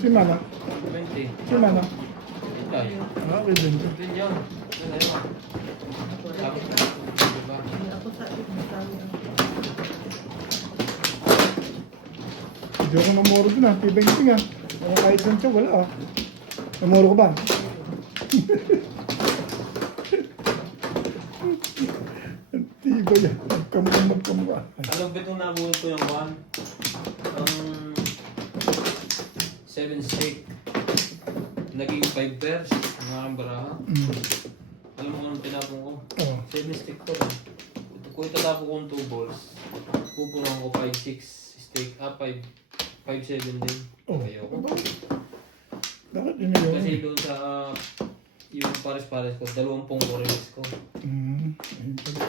Si Mana? 20. Si Mana? Ay, Ah, okay din. din yun. Ano yun? Diba? Ako sa sabi ako. Hindi ako namuro dun ah. T20 nga. Wala kahit dun siya, wala ah. Namuro ko ba? Tiba yan. Magkamukha. Alam ba itong nabuhat ko yung one? Ang 7 stake. Naging 5 pairs. Ang aking baraha. Alam mo kung anong tinapon ko? Oo. 7 stick ko lang. Kung itatapon ko ng 2 balls, pupunan ko 5-6 stake. 5-7 din. Oh. Ayoko. Bakit yun yun? Kasi doon sa yung pares-pares ko, 20 ko release ko. Ayun pala.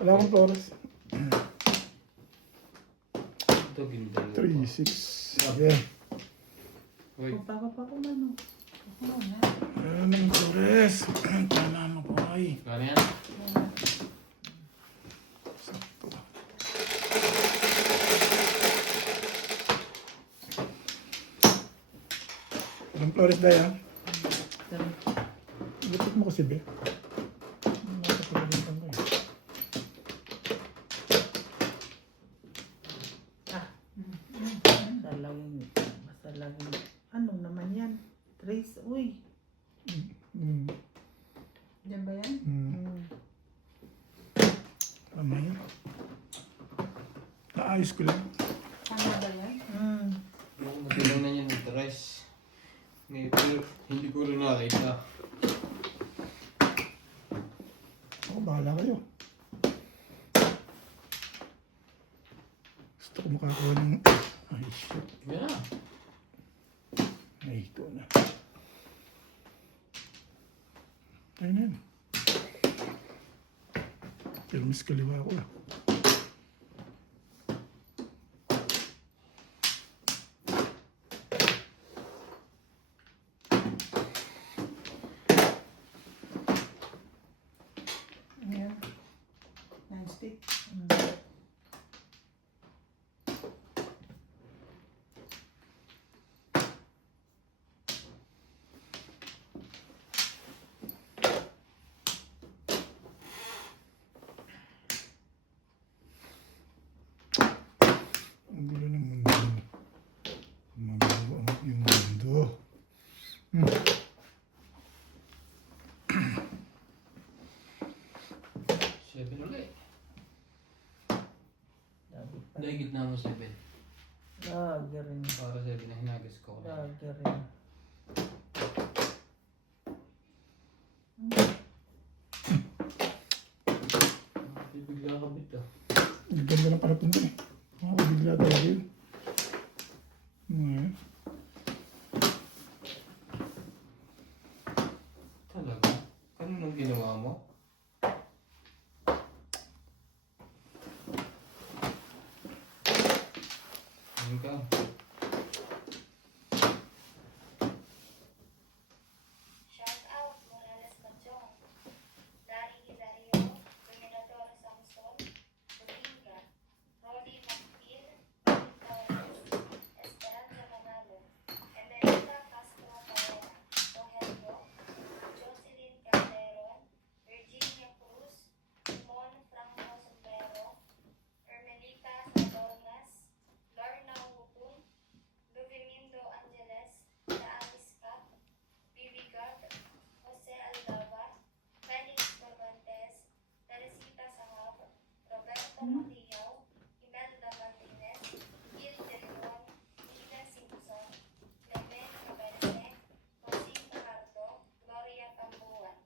Wala akong oras. Ito, gindal. 3-6. Yeah. Wait. Papa pa ko man. Ako na. Ayun ang oras. Kailangan ko ay. Kano yan? Sakto. Anong Flores Day ah? Lupit mo kasi be. Nakapagalitan ko eh. Basta laging, ano naman yan? Trace, uy. Hmm. Diyan ba yan? Tama yun. Naayos ko lang. Tama ba yan? Kung matilang na yan, interest. Ngayon, pero hindi ko rin nakita. Ako, bahala kayo. Gusto ko makakuha ng... Ay, shit. Yeah. Ay, ito na. Ayun na yun. Pero mas kaliwa ko ah. Ayan. Non-stick. Ang gulo ng mundo. Mabago yung mundo. Seven ulit. Dahil gitna mo 7. Lagi rin. Para 7 na hinagas ko. Lagi rin. Bigla kabit ah. Ang ganda ng panapin ko eh. Bigla talaga yun. Ngayon. Talaga? Anong ginawa mo? Ayun ka. Shout out Morales Bachong, Dari Hilario, Dominador Samson, Dominga, Rolly Macpil, Torres, Esperanza Manalo, Emerita Castro Carrera, Rogelio, Jocelyn Calderon, Virginia Cruz, Simon Franco Sombrero, Ermelita Sadornas, Lorna Wupun, Luvimindo Angeles, Daanis Cap, Bibigat, Jose Aldava, Felix Cervantes, Teresita Sahab, Roberto Matiao, Imelda Martinez, Gil De Leon, Nina Simpson, Clement Caberse, Rosing Fajardo, Gloria Tambuan.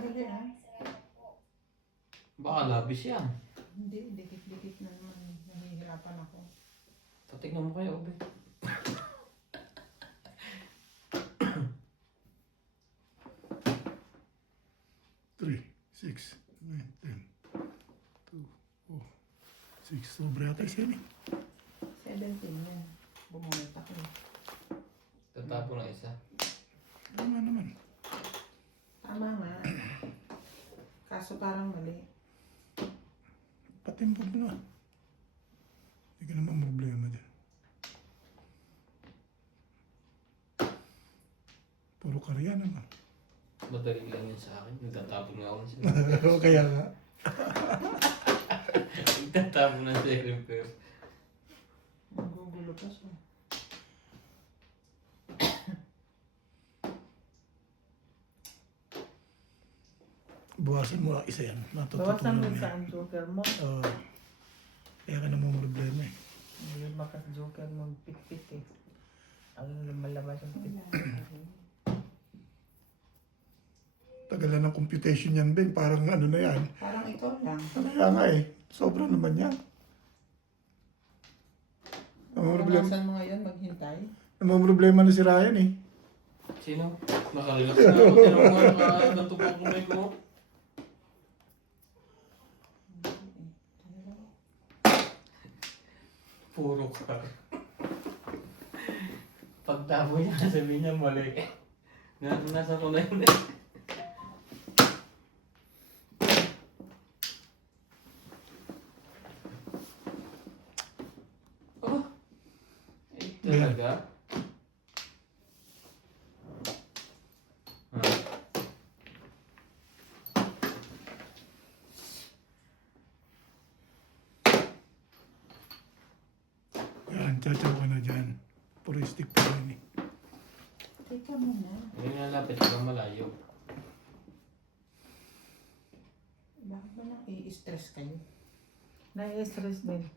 Hindi, ah. Salamat po. Baka labis yan. Hindi, dikit-dikit na naman. Nahihirapan ako. Tatignan mo kayo, Obe. Three, 6, 9, 10, 2, 4, 6. Sobra yata yung sini. 17 yan. Bumunot ako. Tatapo na isa. Tama naman. Tama nga. Kaso parang mali. Patimpog mo na. Hindi ka naman problema dyan. joker yan naman. Madali lang yan sa akin. Nagtatapon nga ako ng Kaya nga. Nagtatapon ng serum pero. Nagugulo pa siya. Buwasan mo isa yan. Bawasan mo Natututunan sa yan. ang joker mo. Kaya ka namang problema eh. Hindi baka joker mo pit-pit eh. Ang lumalabas yung pit. Tagal na ng computation yan, Ben. Parang ano na yan. Parang ikaw lang. Kaya nga eh. Sobra naman yan. Ang problema, Saan mo ngayon maghintay? ang problema na si Ryan eh. Sino? Nakarelax na ako. Sino mo nakatupok kumay ko? Puro ka. Pagtabo niya, sabihin niya mali. Nasa ko na yun eh. Oh. Talaga? Yan, chachaw ka na dyan. Puristic pa rin eh. Teka muna. Yung nalapit ka malayo. Bakit ba nang i-stress kayo? Nai-stress din.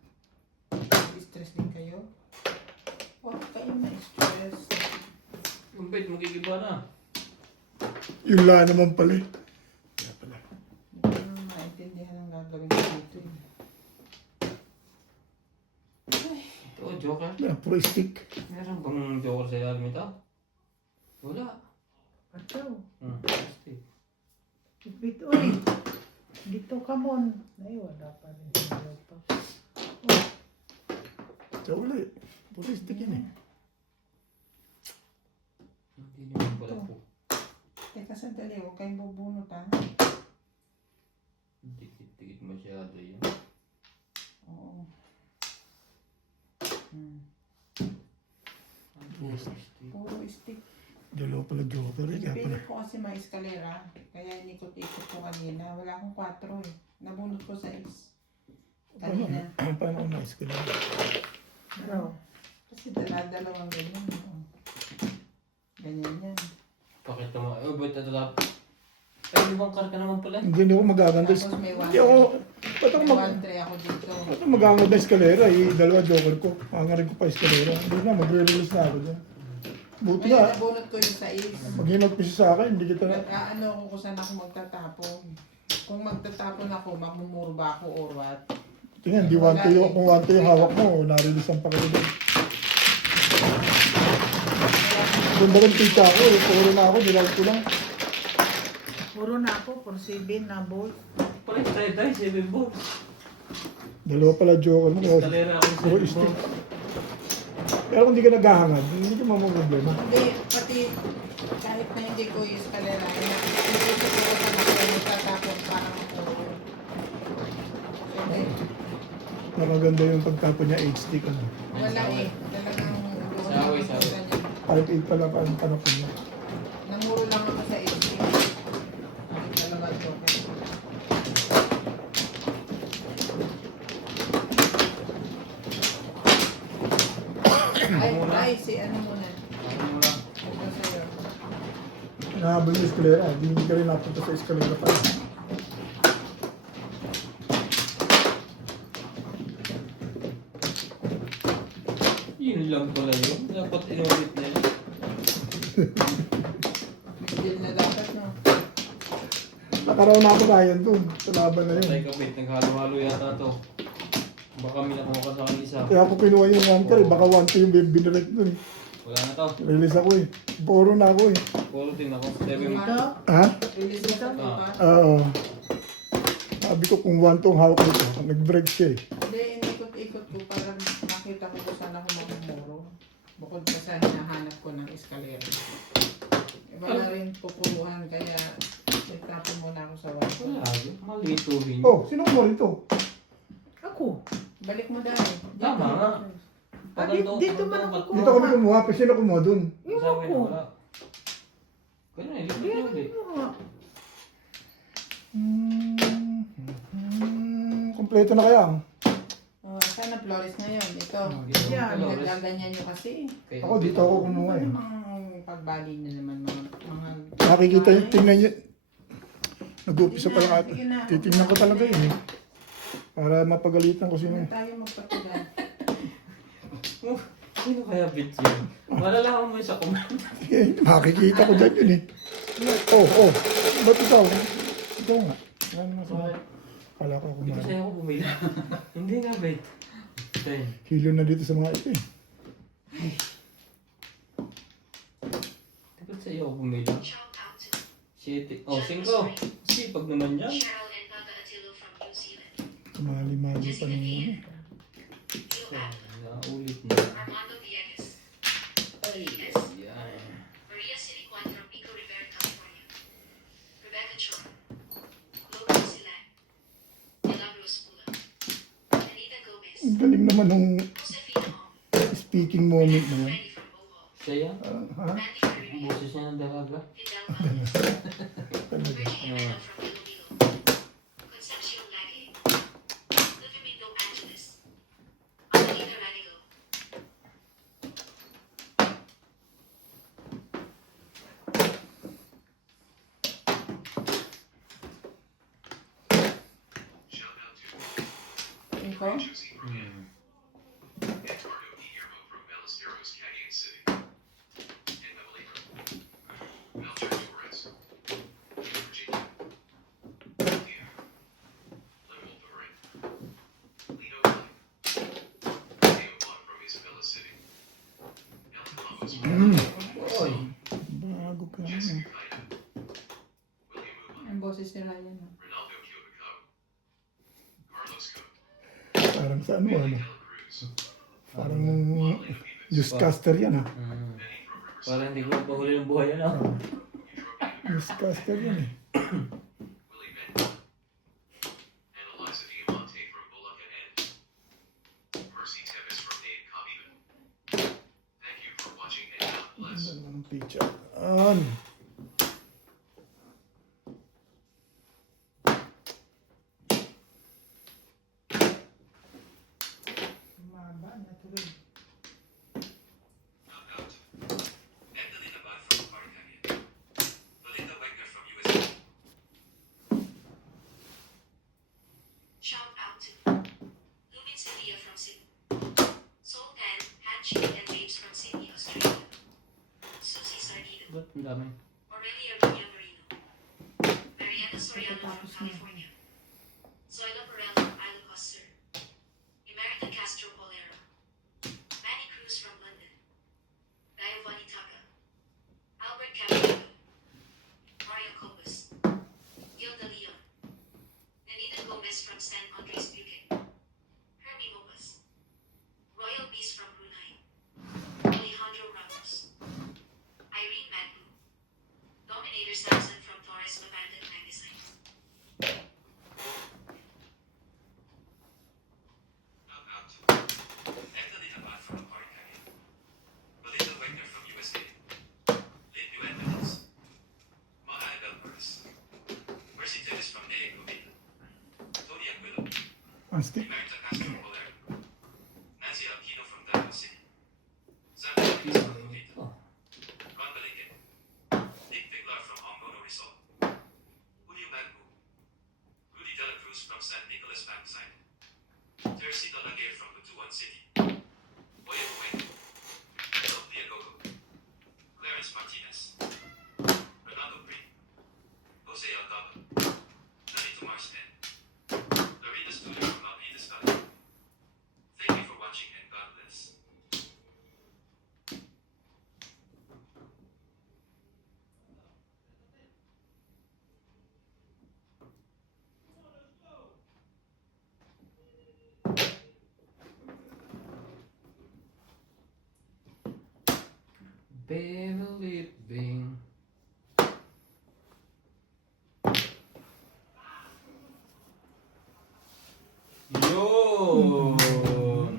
I-stress din kayo? Huwag kayo na-stress. Yung bait, magigiba na. Yun lang naman pala eh. Kaya pala. Hindi ko maintindihan ang gagawin ko dito eh. Ito, Joker. Yeah, puristic. Meron bang Joker sa ilalim ito? Wala. Ataw. Plastic. Pit, uy. Dito ka mon. Ay, wala pa rin. Wala pa. Chaw ulit. Puristic yan eh. Hindi naman pala po. Teka sandali, huwag kayong bubunot ha. Dikit-dikit masyado yun. Oo. Plastic. Puro stick. Dalawa pala joker eh. Kaya pala. Pinipilit ko kasi may eskalera. Kaya inikot-ikot ko kanina. Wala akong 4 eh. Nabunot ko 6. Kanina. Paano ko nais ko lang? Pero, Kasi dala-dalawang ganyan. Oh. Ganyan yan. Pakita mo. Oh, ba't ito lang? Ay, ibang car ka naman pala. Hindi ako magaganda. Tapos may Hindi ako. Ba't ako May mag... 1-3 ako dito. Ba't ako magaganda na eskalera? Eh, dalawa joker ko. Hangarin ko pa eskalera. Hindi na, magre-release na ako dyan. Buti Ngayon, na. nabunot ko yung 6. Maghinag ko siya sa akin. Hindi kita na. Nag-aano ako kung saan ako magtatapon. Kung magtatapon ako, magmumurba ako or what. Tingnan, di 1-2 yung, kung 1-2 yung hawak mo, na-release ang pakita doon. Ganda rin pita ako eh. Puro na ako, nilag ko lang. puro na ako. For 7 na ball. Pala, red eye, 7 balls. Dalawa pala joker mo. Eskalera ako Puro ng 7 stick. balls. Pero kung di ka naghahangad, hindi ka mamamroblema. Hindi, pati kahit na hindi ko yung eskalera, hindi ko po sa ako magtatapon parang ako. Hindi, Nakaganda yung pagtapon niya 8 stick. Ano. wala eh. Talagang Sawi, sawi. 5-8 pala pa ang tanapon niya. Nanguro lang ako sa 8. Kahit dalawa ito. Ay, si ano muna. Ano mo lang? Ito sa'yo. Nahabol yung eskalera. Hindi ka rin napunta sa eskalera pa. Yun lang pala yun. Dapat inulit na yun. Deal na dapat, no? Nakaraw na ako Ryan doon. Sa laban na Patay yun. kapit, naghalo-halo yata to. Baka may nakuha ka sa akin isa. Kaya ako kinuha yung 1 eh. Baka 1-2 yung binirect doon eh. Wala na to. Release ako eh. Puro na ako eh. Puro din ako. 7 Ito. Ha? Release na ito, Ah. ha? Oo. Sabi ko kung 1-2 ang hawak nito. Nag-break siya eh. Hindi, inikot-ikot ko para makita ko kung saan ako mamumuro. Bukod pa sa hinahanap ko ng eskalera. Iba na rin pupuruhan, kaya nagtapon muna ako sa wala. Wala. Malituhin. Oh, sino mo rito? Ako. Balik mo dahil. Tama nga. Ah, dito man ako Dito kami kumuha. Pa sino kumuha doon? Yung Sa akin ako. wala. Kompleto na kaya? Oh, sana Flores na yun. Ito. Yan. Nagaganyan nyo kasi. Kaya- Ako dito ako kumuha Ano eh. mga pagbali nyo naman mga Nakikita yung tingnan yun. Nag-uupisa pa lang ata. Sige na. Titingnan ko talaga yun eh. Para mapagalitan ko sino. Ano tayo magpatulan? Sino kaya bitch yun? Malalaman mo yun sa comment. Eh, makikita ko dyan yun eh. Oh. Ba't ikaw? Ikaw nga. Ano nga sa... Kala ko Hindi kumain. kasi ako bumili. Hindi nga, bet. Ten. Hilo na dito sa mga ito eh. Dapat sa'yo ako bumili. Shout out to Shit. Oh, 5. Sipag naman yan. Cheryl and Tata Attilo from New Zealand. Kumali-mali pa Jessica ng ano. Villa. Leo Apple. Naulit mo. Armando Villegas. Ay, Yes. ay. Maria Siricuan from Pico Rivera, California. Rebecca Chor. Logan Silan. Milagros Pula. Anita Gomez. Ang galing naman nung Josefina Ong. speaking moment na yan. Freddy from Bohol. Siya yan? Ha? Mandy Ang Caribbean. boses niya ng dalaga. Fidel Valdez. Talaga. Virgie Herrera from Iloilo. Concepcion Lage. Lufimindo Angeles. Adelina Ranigo. Ikaw? Hmm. Eduardo Guillermo from Ballesteros, Cagayan City. And Melito. Melcher Torres. Virginia. India. Lemuel Doran. Lino Klein. Theo Blunt from Isabella City. El Columbus. Oy. Bago pa Jessica ano. Kaida. William Uman. Ang boses ni Ryan. No? Ronaldo Cubicao. Carlos Cook. Parang sa ano Billy ano. Dela Cruz. Parang Juan Leonidas. newscaster yan ah. Hmm. Benny from Riverside. Parang hindi ko mapahuli ng buhay yan, ah. Newscaster yan eh. Willie Benton. And Eliza Diamante from Bulacan End. Percy Tevis from Dave Cobb-Even. Thank you for watching and God bless. Ang ganda ng picture. Ano? Maba na tuloy. Knockout. Anthony Abad from Paracania. Belinda Wegner from USA. Shout out to Lumin Sylvia from Sydney. Soul Tan, Hatchie, and Babes from Sydney, Australia. Susie Sardido. Ba't ang dami? Aurelia Runya Marino. Mariana Soriano from California. Zoila Perel from Isla Coster. Emerita Castro Polera. Manny Cruz from London. Giovanni Taka. Albert Caballero. Mario Copus. Gilda Leon. Nanita Gomez from San Andres Bukin. Hermie Mopas. Royal Beast from Brunei. Alejandro Ramos. Irene Maglu. Dominator Samson from Torres Lavanda Magazine. Knockout. Anthony Abad from Paracania. Belinda Wegner from USA. Lynn Nuendelos. Mga Belpers. Mercy Tevis from Nea Cubita. Tony Aguilo. Ang stick. Emerita Castro Polera. Nancy Alquino from Davao City. Sandra Luis from Cubita. Oh. Ron Balikin. Nick Viglar from Ongono Rizal. Julio Magbu. Rudy De La Cruz from San Nicolas Magazine. Teresita Laguerre from Butuan City. William Wayne. Philip Diagogo. Clarence Martinez. Renato Green. Jose Aldaba. Danito Marsden. Larina Studio from Alpinas Valley. Thank you for watching and God bless. Baby living. Yun!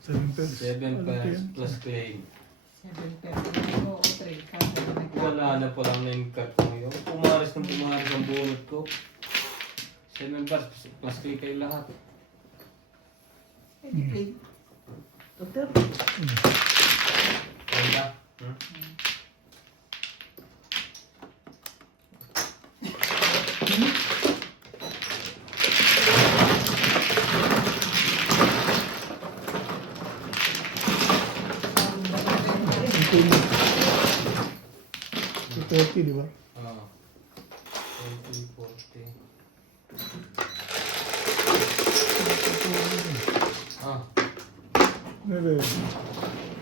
7 pence. 7 Ano pence yan? plus claim. 7:30 o 3 kasi Wala na pala na yung card ko ngayon. Pumaris ang bunot ko. 7 bars, plus click kayo lahat. Edit. Tutor. Kaya, Ang tuloy. 230, di ba? Ah. 20, 40. Ah. Nere.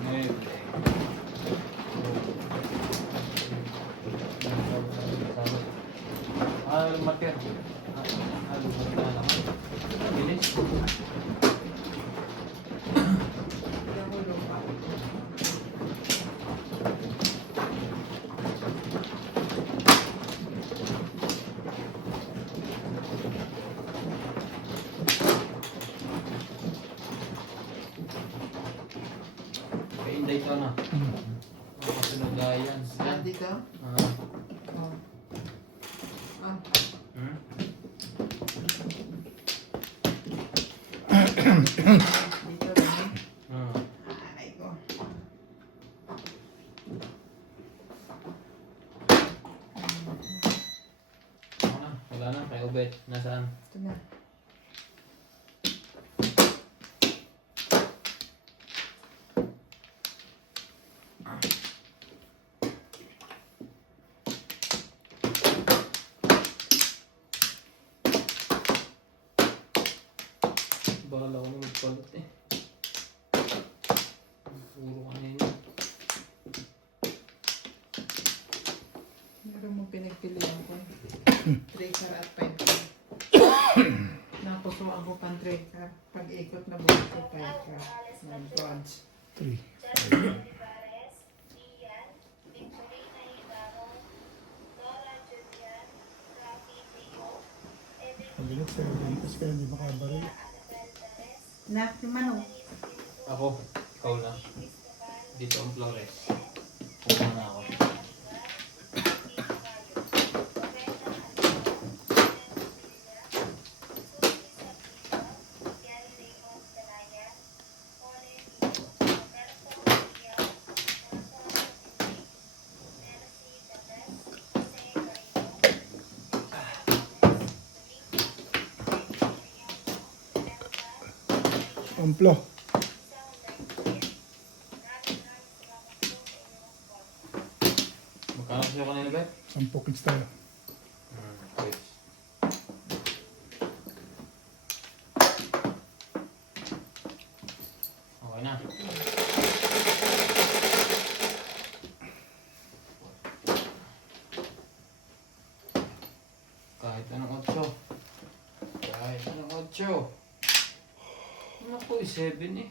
Ngayon. Mater. Mater naman. Bilis. Kainday ka na. Makasunod na yan. Saan dito? Ah. Oh. Ah. Hmm? Dito lang. Ah. Aray ko. Ako na. Wala na. Kay Obet. Nasaan? Ito na. Bakal ako na magpalit eh. Puro kanina. Meron mong pinagpilihan ko. Tracer at 5 Napusuan ko pang tracer. Pag ikot na bukas ko 5 My God. 3. Olivares, Ian, Victorina Ibarro, Nora Julian, Rafi Dio, Evelyn Pag-init sa'yo, kasi kaya hindi makabaril. Annabel Perez, Nak, si Manong. Ako. Ikaw na. Dito ang Flores. Pumunta na ako. Amplo. Magkano sa'yo kanina ba? 10 kids tayo. Wait. Okay na. Kahit anong 8. Kahit anong 8. Ano po, 7 eh.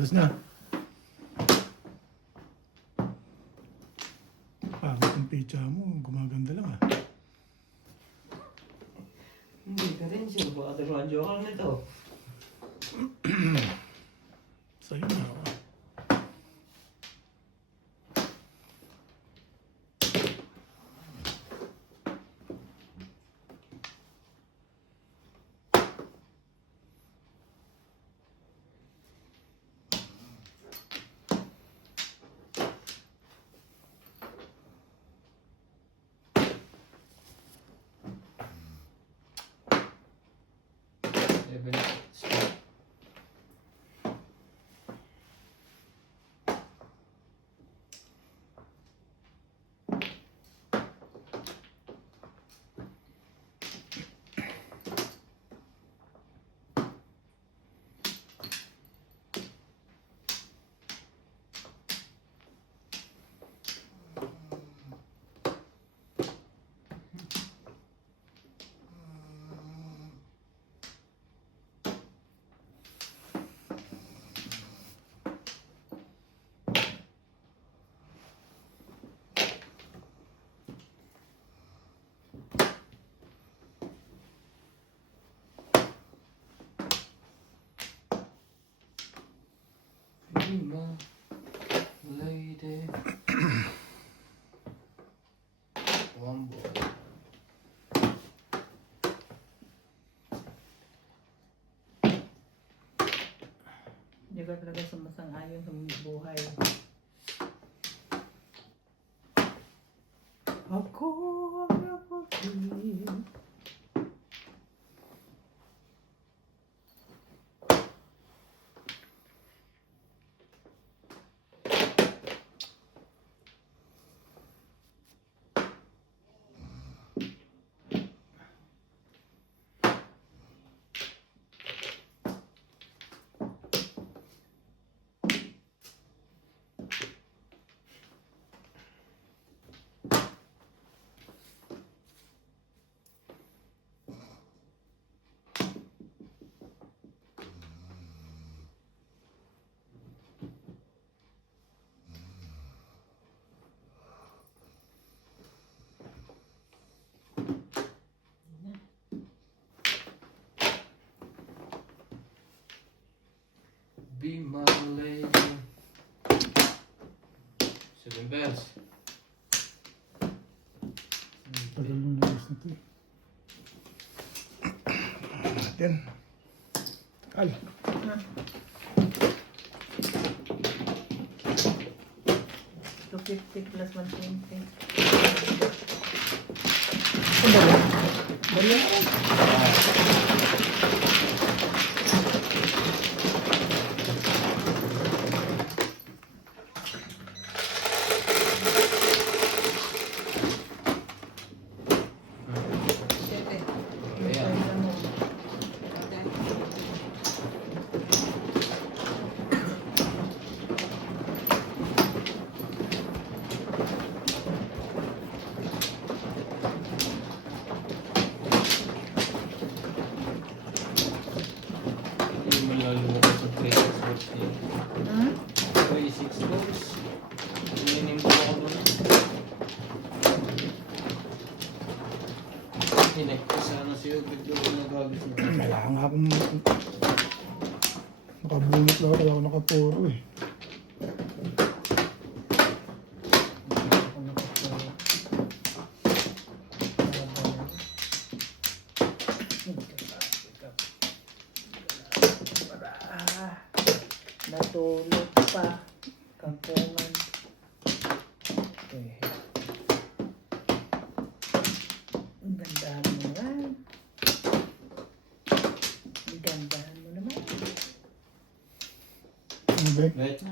Tapos na. Pangit ang pizza mo. Gumaganda lang ah. Hindi ka rin siya. Baka turuan joker nito. Sa'yo na ako. Seven. Stop. Be my lady. One boy. Hindi ka talaga sumasang-ayon sa buhay. Ako ang napagpili. Be my lady. Seven bells. Tagal nung labas na ito eh. Natin. Takal. So 50 plus 120. Ano ba? Bali ako. Siyete. Ayan. Kaya mo. Hindi mo lalumukas sa 3 sports niya. Hmm? 36 sports. Minim ko ako doon. Hinek ko sana si Ubid doon nagagis na. Kailangan nga akong nakabunot lang ako. Ako nakapuro eh. Ako nakapuro. Natulog pa. Kampungan. Okay. Ang gandahan mo naman. Ang gandahan mo naman. Ano ba? Bet. Eh.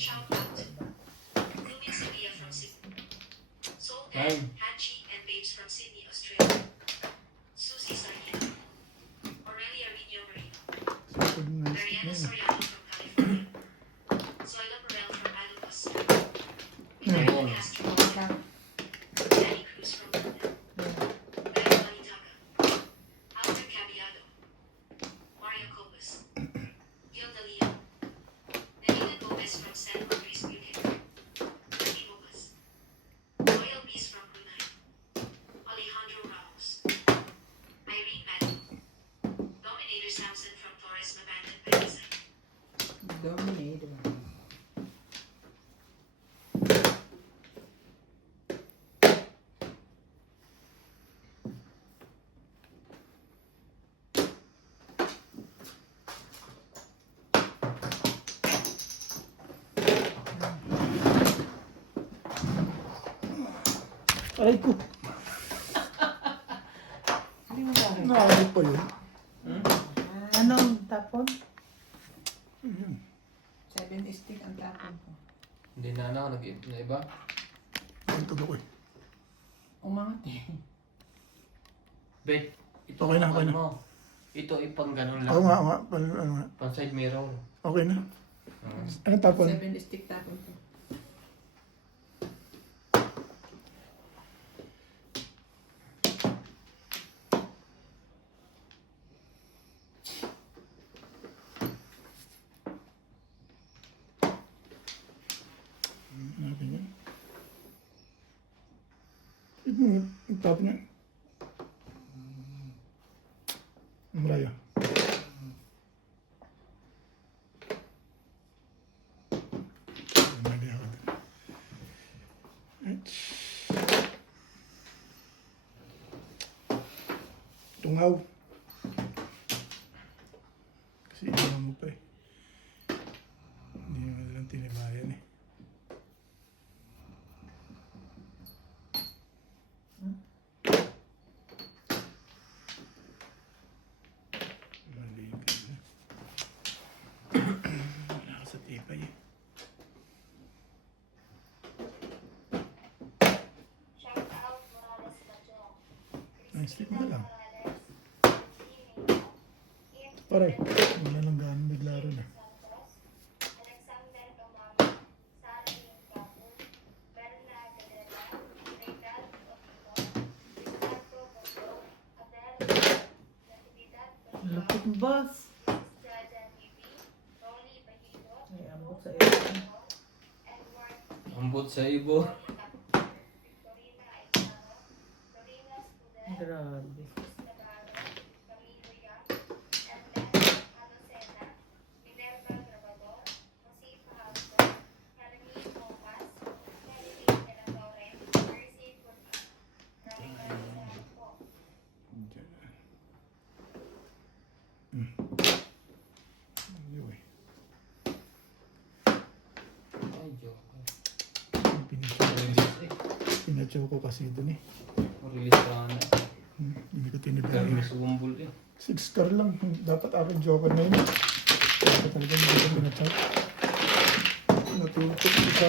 Shout out. Ruben Sevilla from Sydney. Soul Time. Dan, Hachi, and Babes from Sydney, Australia. Susie Sargent. pag na-stick na Mariana yun. Soriano from California. Zoila Burrell from Ilocos. Hmm. Mary Castro from Bakit? Danny Cruz from London. Beth Balitaga. Albert Caballado. Mario Copus. Gilda Leon. Nelina Gomez from San Andres, Bukidnon. Ricky Mobas. Royal Beast from Brunei. Alejandro Ramos. Irene Madden. Dominator Samson from Torres Mabandan, Pakistan. Dominator. Aray ko. Hindi mo bakit? Nakakit pa yun. Anong tapon? 7 stick ang tapon ko. Hindi na ako nag-ip na iba. Ang tulo ko eh. Umangat eh. Bet, ito Okay na, ang okay na. ano mo. Ito ipang ganun lang. Oo nga, oo nga. Ano nga. Pang side mirror. Okay na. Anong tapon? 7 stick tapon ko. Natin yan. Ang tapon yan. Ang malayo. Mali ako din. Tungaw. Kasi iwan mo pa eh. Hindi mo lang tinibayan eh. Mali ka na. Wala ka sa tipay eh. Shout out Morales Bajong. Nice tip na lang. Morales. If Pare, wala lang ganun naglaro na. Santos. Alexander Gamamo. Sara Lincapo. Berna Gadela. Regal Otito. Ricardo Bondo. Adele. Natividad Lupit boss. Jaja TV. Rolly Bahido. Ay, ambot sa iyo. Edward Ambot sa ibo. Victorina Aitano. Dorina Scudel. Grabe. Navarro, Camilo Yang, Ernest Alocena, Minerva Grabador, Jose Fajardo, Carmen Tomas, Melanie De La Torre, Mercy Curta. Maraming salamat po. Ayun eh. Ay, joke. Pinachow- Release eh. Pinachow ko kasi dun eh. Release ka na. Hindi ko Kaya tinibayan. may sumbol eh. 6 car lang. Dapat akin joker na yun. Dapat talaga hindi ko pinachow. Natutok ko sa...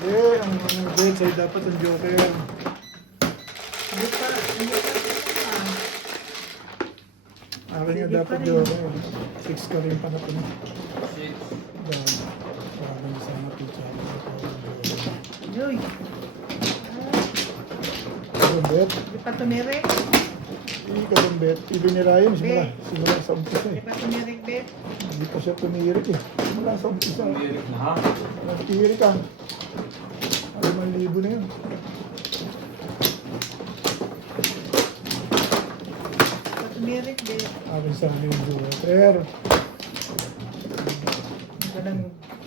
Ang bet ay dapat ang joker. Hindi pa. Akin yung Sige dapat pa rin. joker. 6 car yung panapin. Shit. Parang sana pizza. Yoy. Ang bet. Hindi pa tumirik. Ikaw ang bet. Ibinirayan. Simula sa umpisa Hindi eh. pa tumirik, bet. Hindi pa siya tumirik eh. Simula sa umpisa. Lyric na ha? Nagtirik ka. 5,000 na yun. Hindi pa tumirik, bet. Akin sana yung joker. Ganang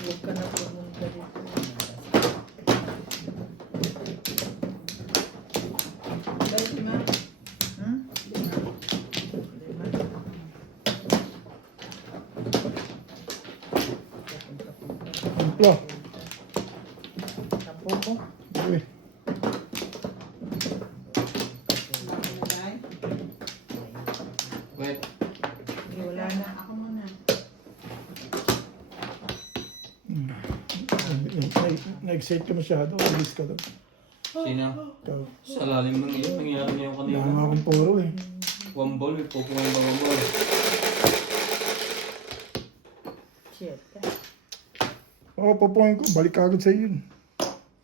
huwag ka na pumunta dito. Dahil lima. Hmm? Templo. Tapo ko. Uy. Ay, Wait. Hindi, wala na. ako muna. Na-excite ka masyado. Release ka doon. Sino? Ikaw. Sa lalim ng iyo, nangyari niya yung kanina. Hindi Wala nga akong puro eh. One ball, may pupungan ba one ball? Shit. Oo, papuhin ko. Balik agad sa yun.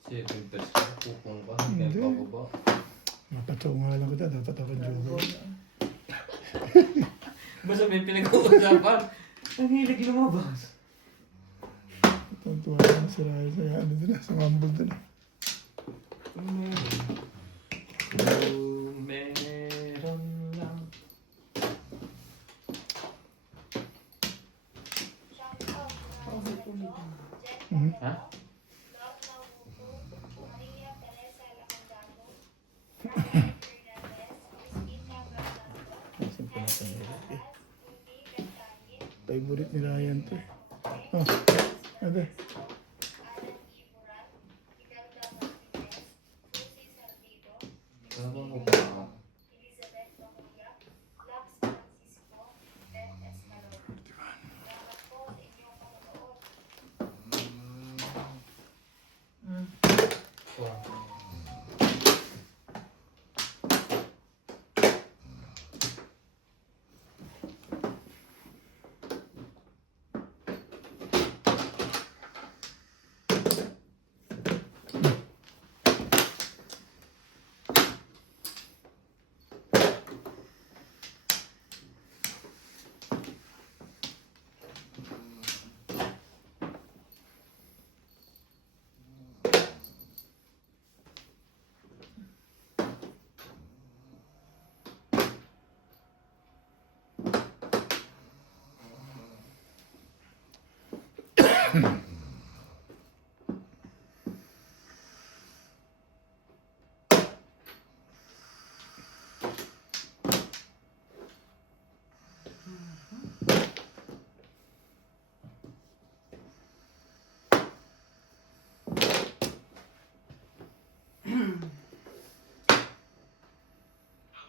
7 pesos ka, pupong ba? Kaya Hindi. pa ba? Mapatsaw nga lang kita. Dapat ako joker. Basta may pinag-uusapan. Ang hilig lumabas. Tuwa na si Raya sa ano din sa mambol din. Meron lang. Shout out na Jen Mhm. Ha? Love Mabuto, Maria Teresa Lacandato, Ryan Fernandez, Christina Bernardo, Henry Salas, Ruby Bentañez, Favorite ni Ryan to eh. Oh, ano? Alan E. Moran, Imelda Martinez, Lucy Saldido, Tama ko ba? Elizabeth Macuya, Lux Francisco, Beth Escalon. Salamat po sa inyong panonood.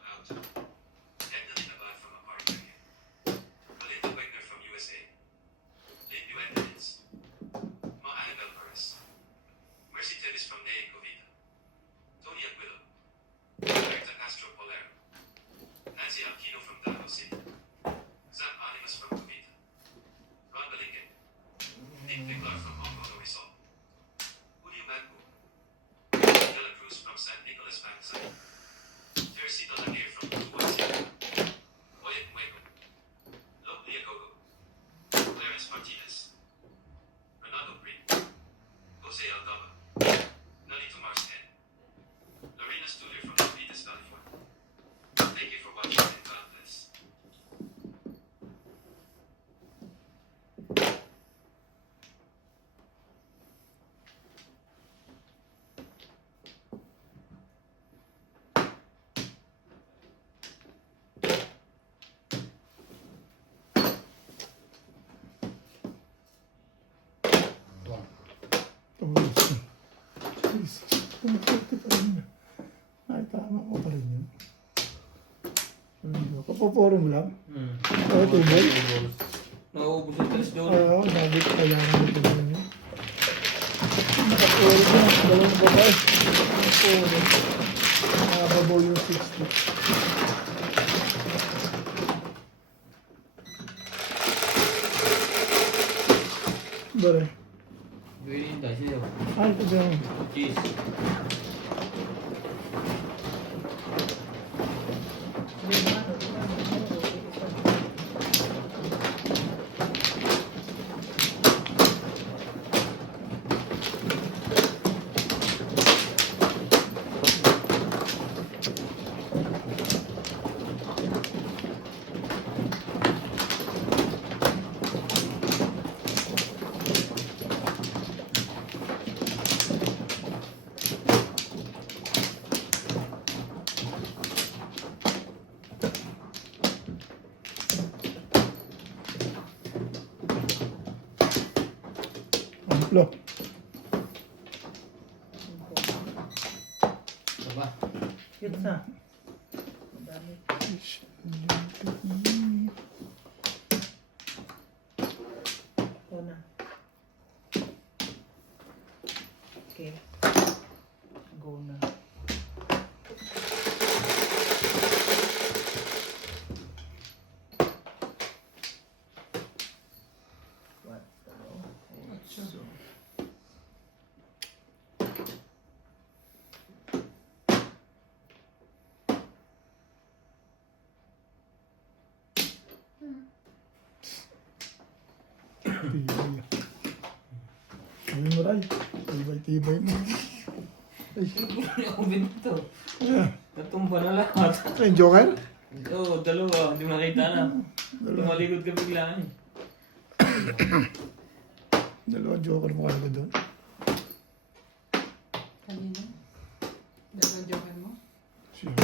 Out. Kendall Abad from Apartment. Belinda Wegner from USA. Lindy Wendens. Annabelle Perez. Mercy Tivis from Nea Covita. Tony Aguilo. Berta Castro Polero. Nancy Alpino from Davao City. Zach Animas from Covita. Ron Balingan. Nick Picklar from Ongono Rizal. Julio Manco. De La Cruz from San Nicolas Bankside. Teresita Laguerre from 210. Oyet Nuevo. Lope Liagogo. Clarence Martinez. Renato Green. Jose Aldama. Nalito Marsden. Lorena Studer from Milpitas, California. Thank you for watching and God bless. Ay, tama ko pa rin yun. Kapaporo mo lang? Oo, 2 balls. Nauubos yung tres doon. Oo, sabi ko kailangan mo ito lang yun. Nakapuro ko na, dalawang babae. Nakapuro. Nakababaw yung 60. Bare. Gawin yung tayo siya. Ay, ito dyan. Cheese. Amplo. Ito ba? Yun na. Ang dami. Ito na. Okay. Go na. Tibay. Sabi mo, Ray. Tibay mo. Ay, Ako binito. ah, Natumba na lahat. yung joker? Oo, dalawa. Hindi makita na. Tumalikod ka bigla eh. Dalawang joker mo kaya doon. Kanina? Dalawang joker mo? Sure.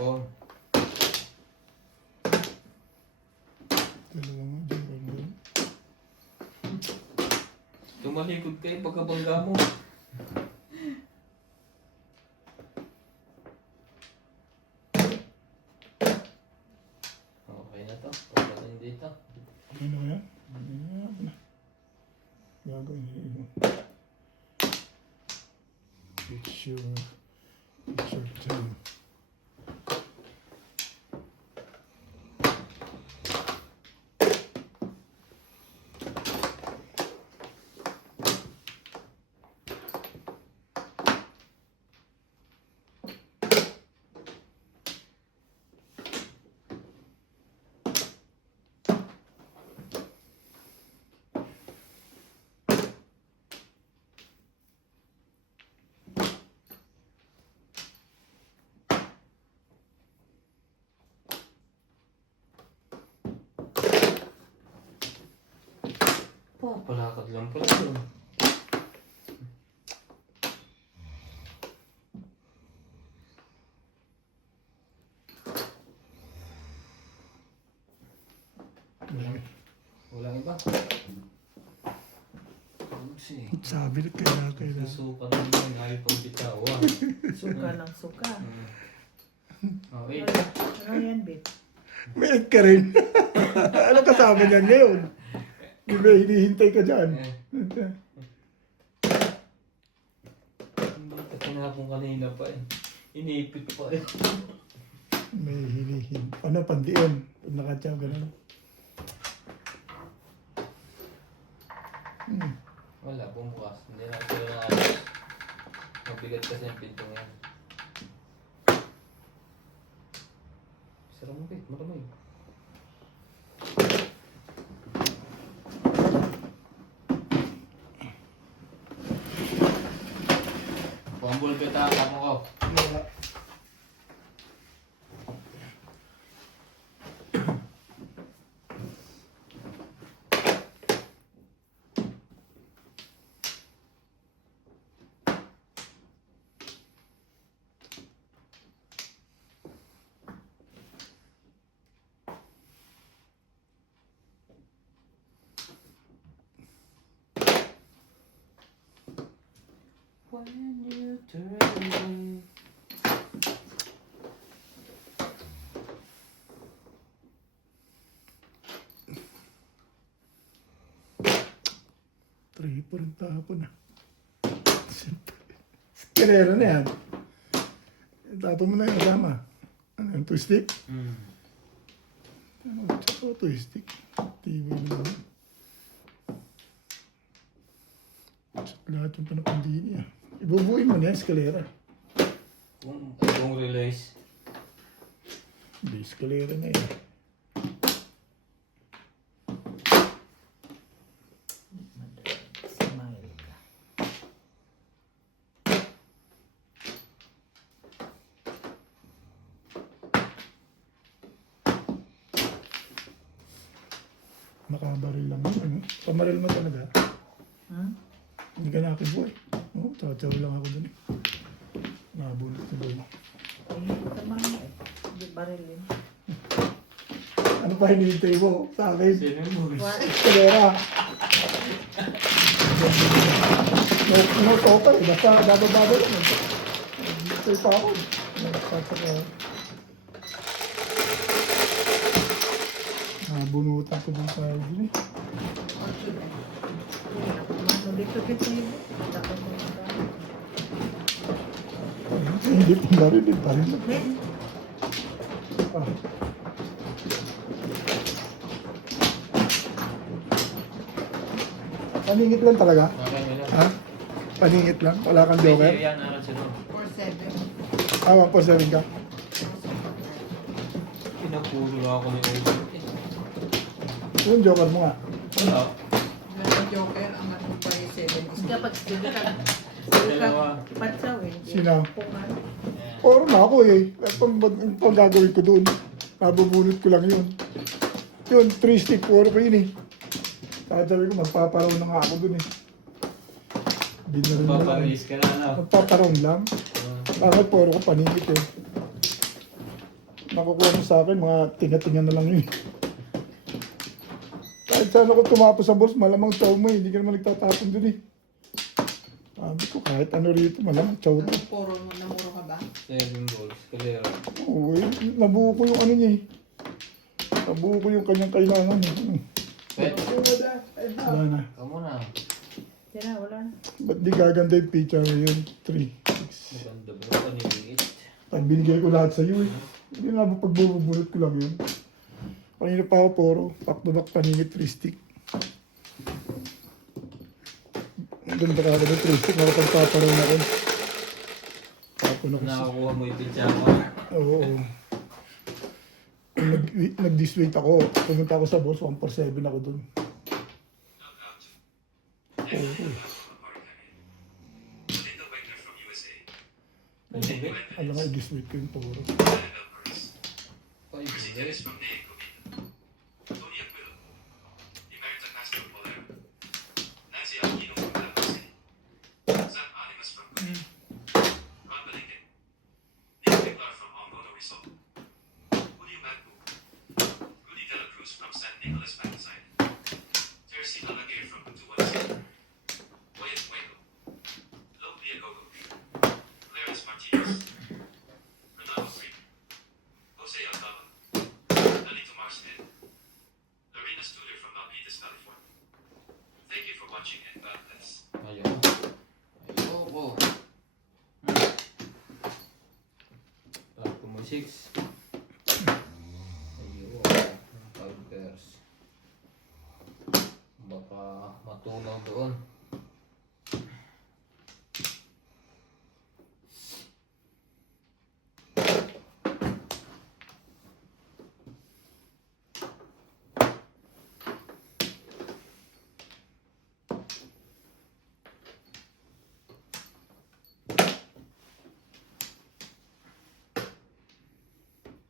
Oo. Dalawang joker doon. Tumalikod kayo pagkabangga mo. Okay na to. Pagdating dito. Ano ba yan? Ayan na. Gagawin niyo. Picture. Picture 2. Palakad lang pala yun. Walang iba. Kasi, Sabi na kaya. susuka na yun. Ayaw pang bitawan. Suka ng suka. Oh, wait. Ano yan, babe? May egg ka rin. Ano kasama niyan ngayon? Di ba hinihintay ka dyan? Hindi ka tinapong kanina pa eh. Inipit pa eh. May hinihin. Ano, pandiin. Pag nakatsaw, gano'n. Wala, bumukas. Hindi na sila na ayos. Mabigat kasi ang pintong yan. Sarap mo, Pete. Maramay. Pambol ka tama mo ko. When you turn away. Three pa rin tapon na. Karera na yan. Tapon mo na yung kasama. Ano yung twist stick? Ano, tsaka twist stick. Tibay na naman. Lahat yung panapandi niya. Ibubuin mo na yung eskalera. Kung release. Hindi, eskalera na yan. Smile ka. Makabaril lang yun. Ano? Pamaril mo talaga. Hmm? Hindi ka nakiboy. Oo, tsatsaw lang ako dun eh. Nabulot si boy. Ay, tama na eh. Hindi barilin. Ano pa hinihintay mo sa akin? Sino mo? What? Eskalera. No topa eh. Basta bababa lang. Hintay pa ako. Nagsatsaka. Nabunutan ko dun sa dun eh. Ano dito kita yun? Dapat mo yung dami. Hindi pa rin. Eh, Ah. Paningit lang talaga. Okay, may lang. Ha? Paningit lang. Wala kang joker. Yan, aral siya nun. 4-7. Ah, 147 ka. Pinapulo ako ni Owen. Yung joker mo nga. Wala. Wala joker, ang natumpay 7 is Kapag sila ka, Dalawa. patsaw eh. Sino? Pungan. Oro na ako eh. Pang gagawin ko doon. Nabubunot ko lang yun. Yun, 3 stick, 4 ko yun eh. Sabi ko, magpaparaw na nga ako doon eh. Hindi na rin na lang. Paparis ka na lang. Magpaparaw lang. Bakit puro ko paningit eh. Nakukuha mo sa akin, mga tinga-tinga na lang yun. Kahit saan ako tumapos sa boss, malamang chow mo eh. Hindi ka naman nagtatapon doon eh. Sabi ko, kahit ano rito, malamang chow to. puro namuro ka ba? 7 balls. Kalero. Oo eh. Nabuo ko yung ano niya eh. Nabuo ko yung kanyang kailangan eh. Pet. Wala na. Kamu na. Tira, wala na. Ba't di gaganda yung picture yun? 3, 6. Maganda ba? Paningit. Pag binigay ko lahat sa iyo eh. Hindi na pagbubulot ko lang yun. Kanina pa ako puro. Back to back paningit 3 stick. Ang ganda ka agad ng 3 stick. Nakapagpaparoon ako. Tapon ako sa... Nakakuha mo yung pitsama. Oo. Nag-disweight ako. Pumunta ako sa boss. 147 ako dun. Oo. Linda Wegner from USA. Paningit. Alam nga, i-disweight ko yung puro. Annabelle Perez. 5 Brazilian is balls. from Nea Comita. Tony Aquino. Emerita Castro Polero. Nancy Aquino from Davao City. Zach Animas from Cavite. Ron Balikin. Nick Picklar from Ongono Rizal. Julio Magbu. Rudy De La Cruz from San Nicolas Magazine. Teresita Laguerre from Butuan City. Wyatt Waco. Lo Villagogo. Clarence Martinez. Renato Freeman. Jose Alcala. Dalito Marsden. Lorena Studer from Milpitas, California. Thank you for watching and God bless. Ayoko. Ayoko. Tapos mo 6. Ayoko. 5 pairs. Baka matunaw doon.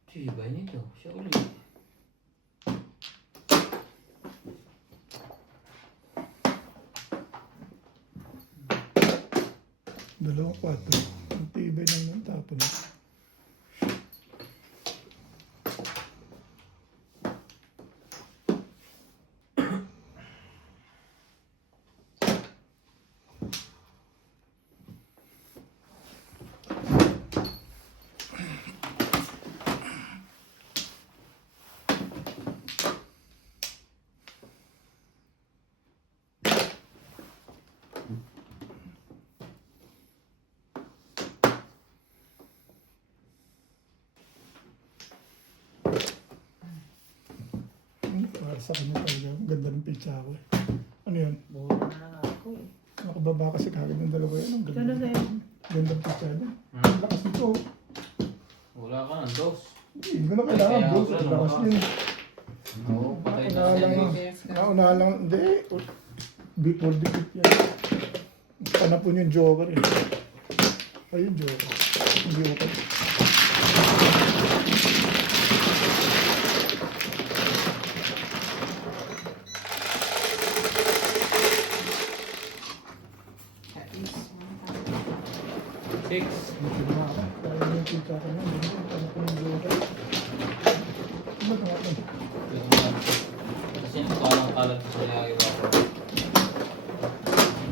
Tibay nito. Siya ulit. Dalawang 4. Ang tibay lang ng tapon. Para sa kanya talaga. Ang ganda ng pizza ko eh. Ano yun? Buro na lang ako eh. Nakababa kasi kagad yung dalawa yun. Ang Ito na ganda. sa'yo. Gandang pizza niya. Hmm? Ang lakas nito. Wala ka ng dos. Hindi ko na kailangan. Kaya Boss, wala, ang lakas wala. niya. Oo, patay na Wala siya. lang. Yes, ka. Naunahan lang. Hindi. Before defeat yan. Panapon yung joker eh. Ayun joker. Hindi okay. That is 6. Buti na ako. Kaya yung pizza ko na. Panapon yung joker. Ano ba naman? Kasi nakalang kalat ko sa layo ako.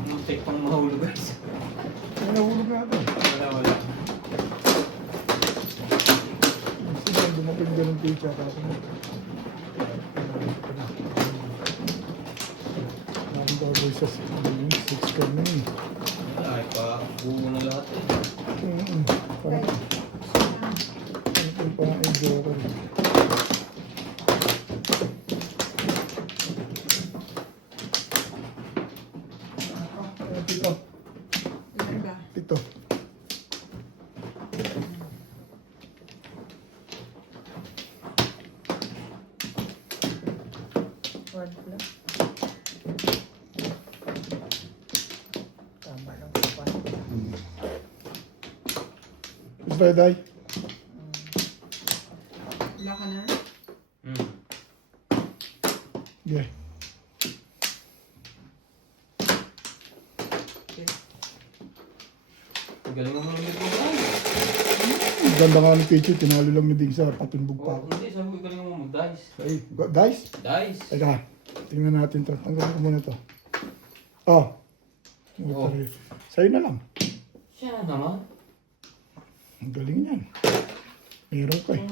Muntik pang mahulog guys. Ay, nahulog na ako. Wala. Gusto na dumating ganun pizza. Kaso na. Nakang order sa 6 kami eh. Ay pa, buo na lahat eh. Parang pa yung joker. Ayan, tito. Okay, Day. Wala ka na? Hmm. Okay. Galing mo naman yung mag-dice. Ang ganda nga ng picture, tinalo lang ni Ding sa patimbog pa Oh, ako. hindi, sabi ko galing mo mag-dice. Ay, dice? Dice. Teka, tingnan natin to. Tanggalin ko muna to. Oh. Oh. Sa'yo na lang. Siya naman. Ang galing yan. Meron ka eh.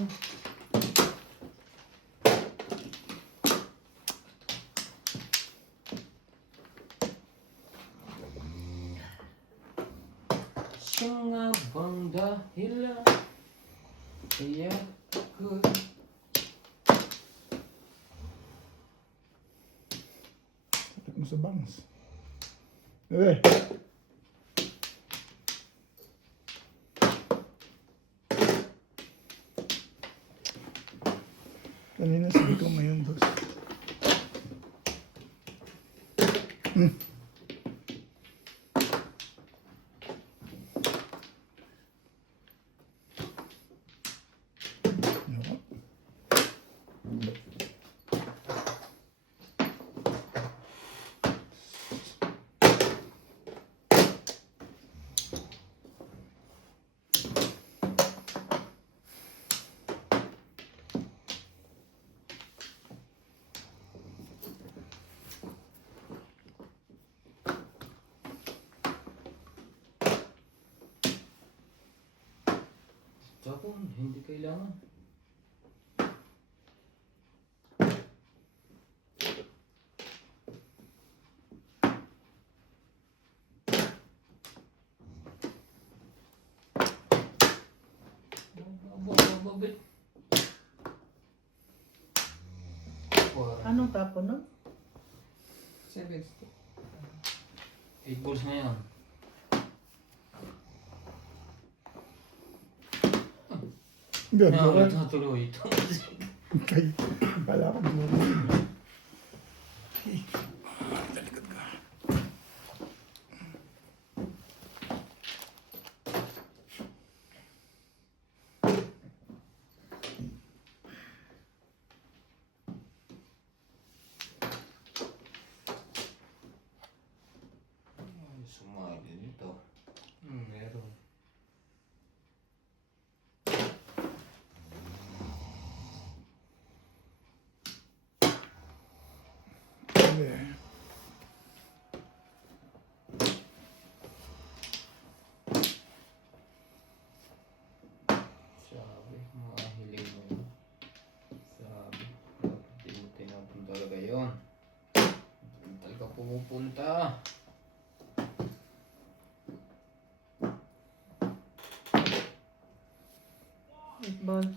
Siya nga bang dahilan kaya ako Sakit mo sa bangs. Eh. Kanina sabi ko ngayon, boss. Ano? Japon, hindi kailangan. Babit. Anong tapo nun? 7 stick. 8 balls na yan. Hindi, No, joke. natuloy ito. Okay. Kala ko joke. Sumali din ito. Meron. Hindi. Sabi, mga hiling mo yun. Sabi, dapat di mo tinapon talaga yun. Hindi talaga pumupunta. Eight balls.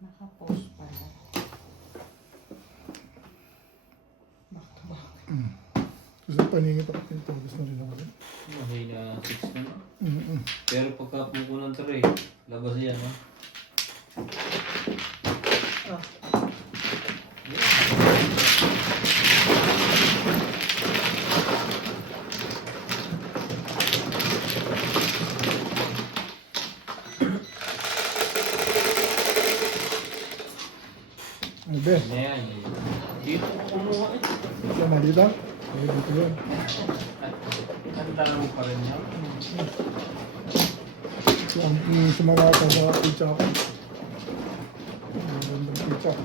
Naka-post pala. Back to back. Gusto paningin pa rin ito. Gusto na rin ako. Mahina 6 na. Mm-mm. Pero pagka pupo ng 3, labas yan ha. Oh. Ano ba? Ano yan? Dito ko kumuha eh. Yan na dito? Ay, dito yan. Tanda mo pa rin yan. So, ang sumawata sa pizza ko. Ang gandang pizza ko.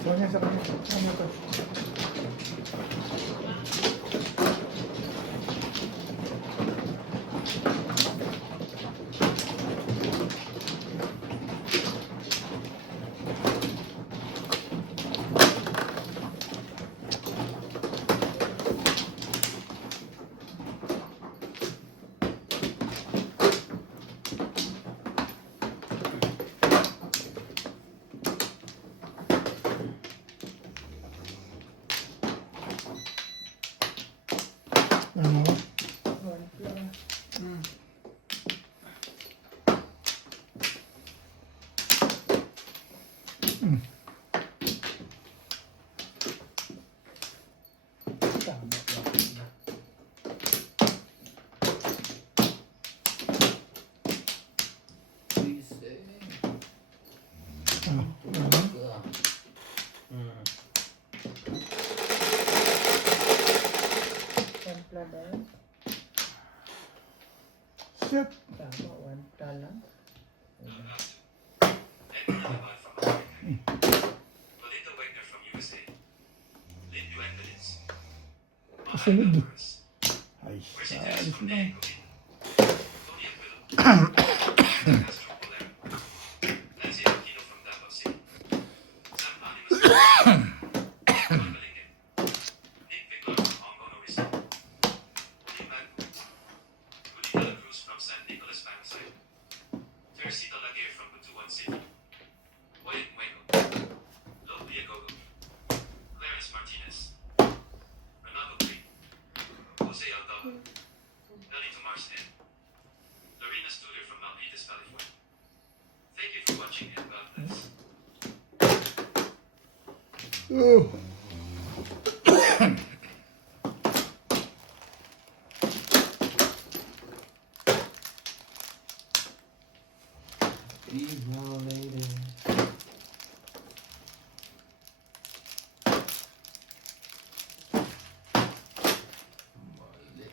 Saan yan sa kanya? Saan yan ito? Ano? One plus. Talaga. Templa dahil. Shit. Tama, 1 ka lang. Alibi from America. Belinda Wagner from USA. Lynn Buendelis. Kasunod. Numbers. Ay, Mercy alis Terrace from na. Nene Covina. Tony Aquilo. Castro Polero. Nancy Aquino from Davao City. Sam Animas from Malinge. Nick Victor from Ongono Rizal. Uli Magno. Rudy De La Cruz from San Nicolas Pamasay. Teresita Laguerre from Butuan City. Wyatt Muego. Lo Villagogo. Clarence Martinez. Renato Green. Jose Aldama. Nelly Tomarsden. Lorena Studer from Malpitas, California. Thank you for watching and God bless. Oh. Evaluated. Mali.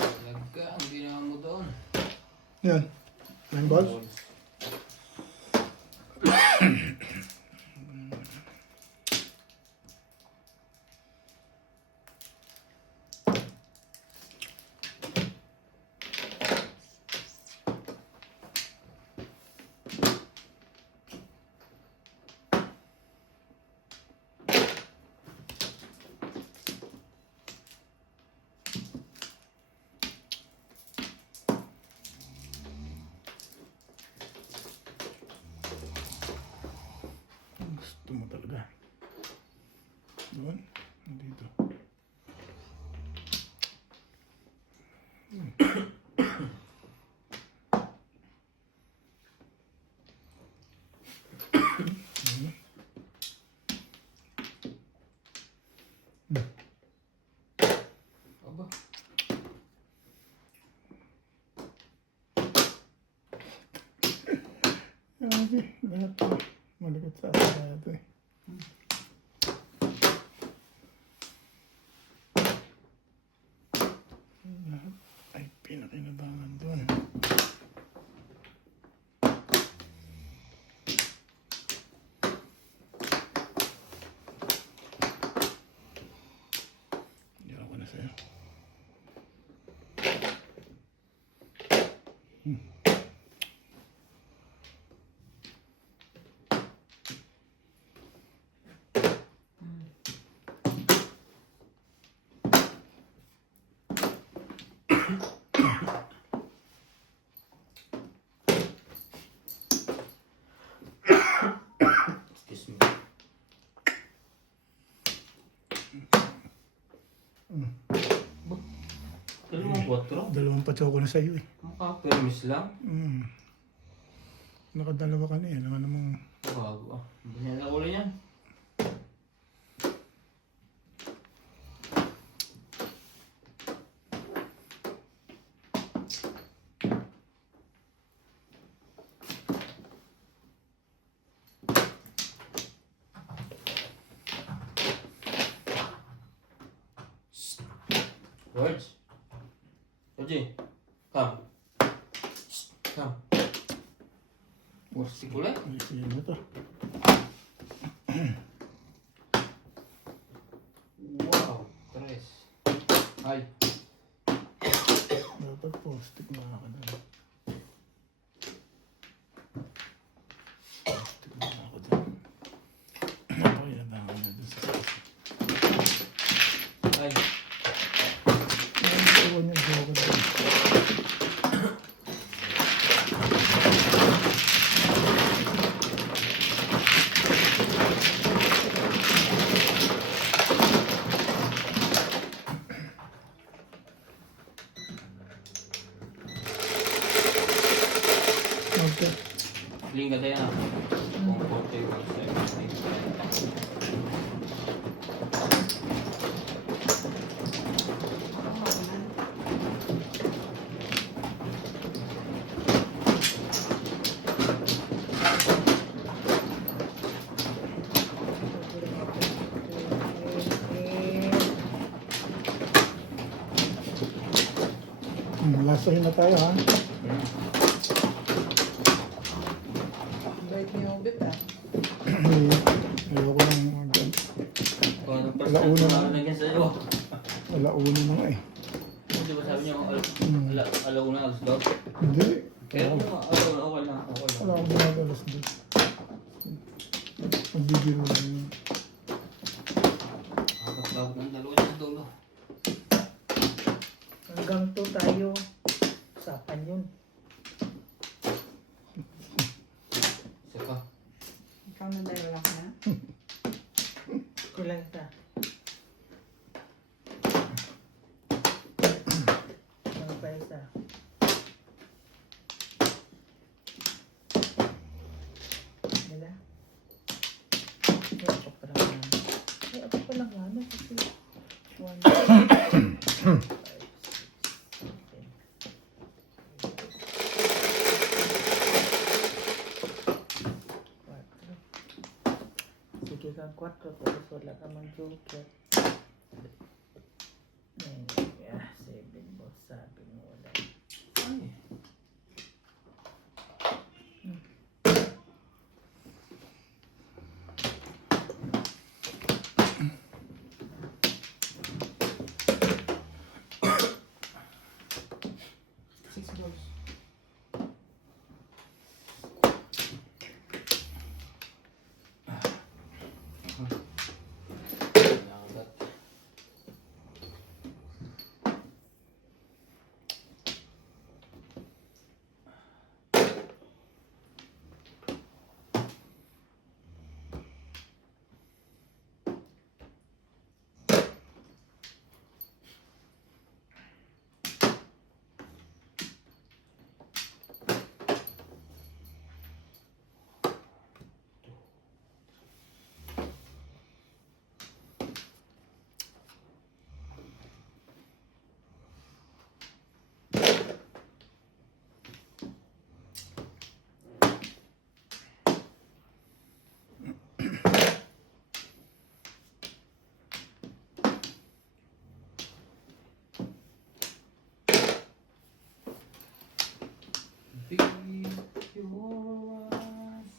Talaga ang ginawa mo doon. Yan. 9 balls. Gusto mo talaga. Doon. Dito. Aba. Okay. Lahat to. Malikot sa akin na ito eh. Lahat ay pinakinabangan doon. Diyan ako na sa'yo. Excuse me. Dalawang 4? Dalawang patsoko na sa'yo eh. Makapermis lang. Nakadalawa ka na eh. Alam namang Bago ah. Ganyan na ulo niyan. Words. Oji, come. Come. Words boleh? Sige na to. Wow, tres. Ay. Dapat post-it na ako doon. Post-it na ako doon. Napakinabangan na doon sa Ay. Ay, ito niya. Joke doon. Sling ka tayo na. Comfortable sa Lasahin na tayo ha. Bait niyo ubit ah. Ayoko lang Kung anong first Alauna time na. na nandiyan sa'yo. alauna na nga eh. Di ba sabi niyo, alauna, alas daw? Hindi. Pero alauna, okay lang. Wala akong ginagalas doon. Magbibiro lang yun. Nakakapagod ng dalawa sa dulo. Hanggang 2 tayo. Usapan yun. Isa pa. Ikaw na dahil wala ka na. Kulang ka. Ano pa isa? Nila? Ay, ako pa lang ano. Ay, ako pa lang ano. Kasi 1, 2, 3, 4, 5, 6, 7, 8. Sige kang 4, tapos wala ka mang joker. 7 mo, sabi mo wala. Ay. Six balls. Nakagat. Be yours.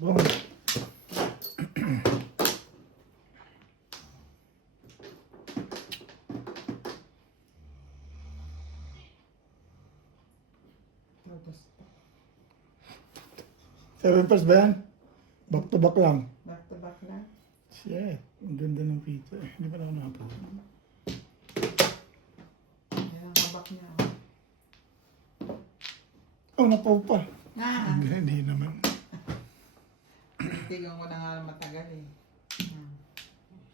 Bong. Tapos, 7 first ba yan? Back to back lang. back to back na. Shit. Ang ganda ng pizza eh. Hindi pa na ako nakapunta. Yan ang kabak niya. Oh, napaw pa. Ah, Hindi naman. tigang ko na nga matagal eh.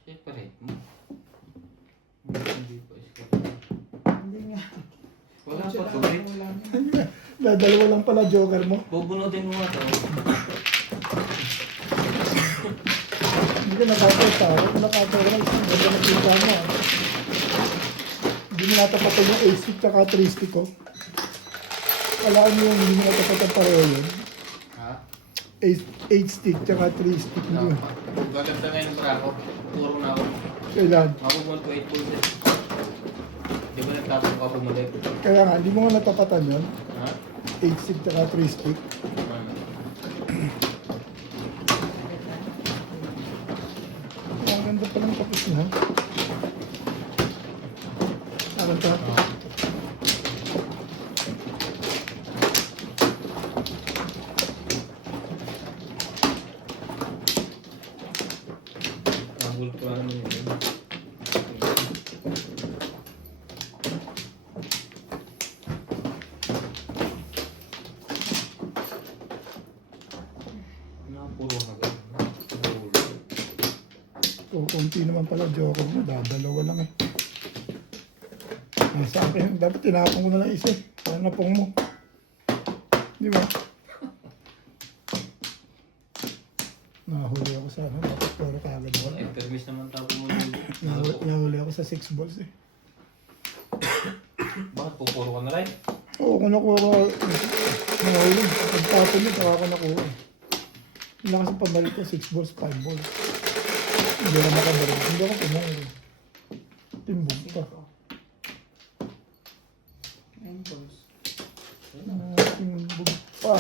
Separate mo. Hindi pa iska. Hindi nga. Wala pa Wala tuloy. ulam. Dalawa lang pala joker mo. Bubunutin mo nga to. Hindi ka nakakita. Huwag nakakita. Ang ganda ng pizza mo. Hindi mo natapatan yung 8 stick tsaka 3 stick ko. Wala mo yung hindi mo natapatan pareho yun. Ha? 8 stick tsaka 3 stick mo yun. Gaganda ngayon ng brako. Turo na ako. Kailan? Mabubunod ko 8 pulses. Di ba nagtapos ka bumalik? Kaya nga, hindi mo nga natapatan yun. Ha? 8 stick tsaka 3 stick. Ano? Ang ganda pa ng tapos na. Ano to? Nabul ko lang naman yun. Kunti naman pala joker mo, dadalawa lang eh. Nasa akin, dapat tinapong ko na lang isa eh. Para napong mo. Di ba? Nahuli ako sa ano, dapat puro kagad ako. Eh, permis naman tapo mo. Nahuli ako sa 6 balls eh. Bakit pupuro ka na rin? Oo, kung nakuha ko, nahuli. Pagtapon niya, saka ako nakuha eh. Hindi kasi pabalik ko, 6 balls, 5 balls. Hindi ako makabalik. Hindi ako pumuli. Timbog pa. Angles. Timbog pa.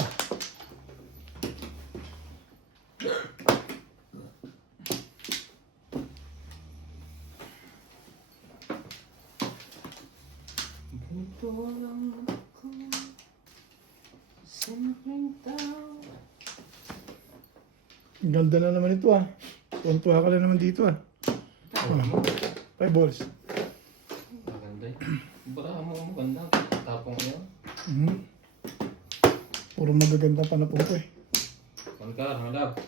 Ganito lang ako. Simpleng tao. Ang ganda na naman ito ah. Tuntua ka na naman dito ah. 5 balls. Maganda eh. Baka mo maganda. Tapong ko yun. Mhm. Puro magaganda pa na po ko eh. Pankar, malab.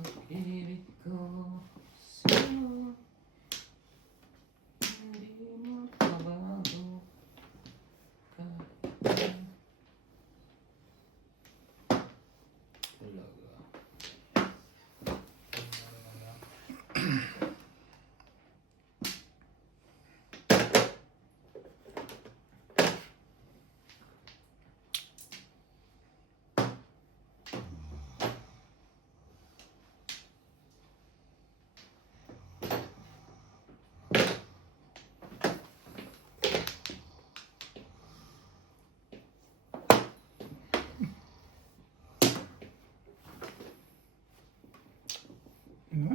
Pag-ibig ko sa'yo, hindi mo pabago kahit talaga. Ano?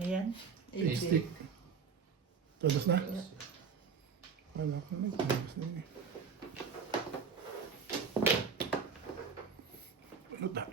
Ayan. Stick. Tapos na? Wala ko na. Tapos na eh. Ano ta?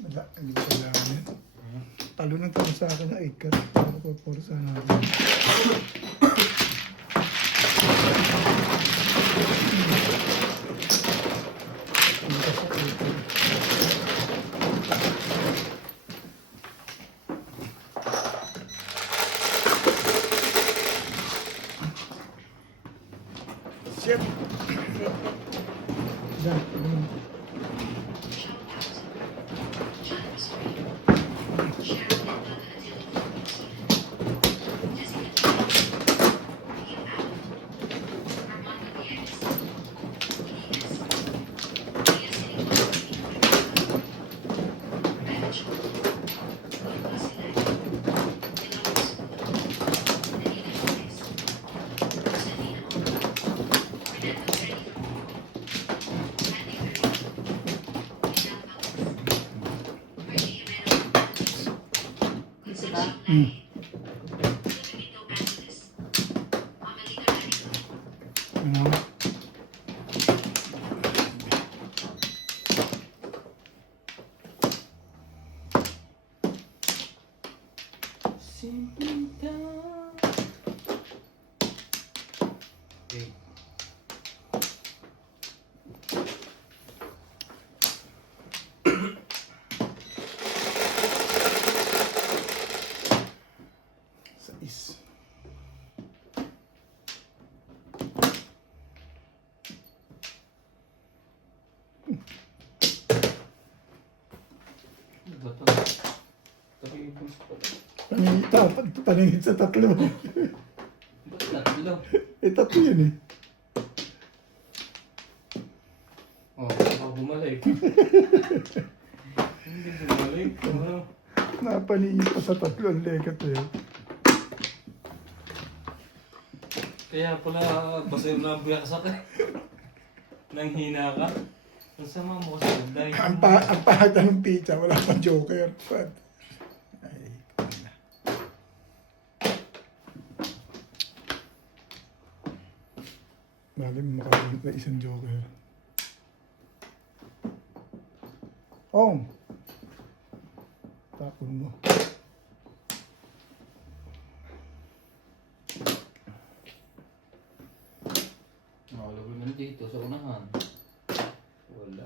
Wala, hindi ko kailangan yan. Talo ng talo sa akin na 8 cut. Para ko puro sa natin. Hindi ka sa 8. Shit! Diyan, ganun. Isa ba? Hmm. Simpleng tao. Okay. Sais. Ano ba ito? Tapi yung puso ko. Paningin sa tatlo. Ba't tatlo? Eh, tatlo yun eh. Oh, baka bumalik. Hindi bumalik. Ano? Napaningin pa sa tatlo ang legat eh. Kaya pala basta yung nabiyaksak eh. Nang hina ka. Ang sama mo sa dahil. Ang pahag ng pizza, wala pang joker. But, ay, wala. Bali mo makakulit na isang joker. Oh! Tapon mo. Nakalagay man dito sa unahan. Wala.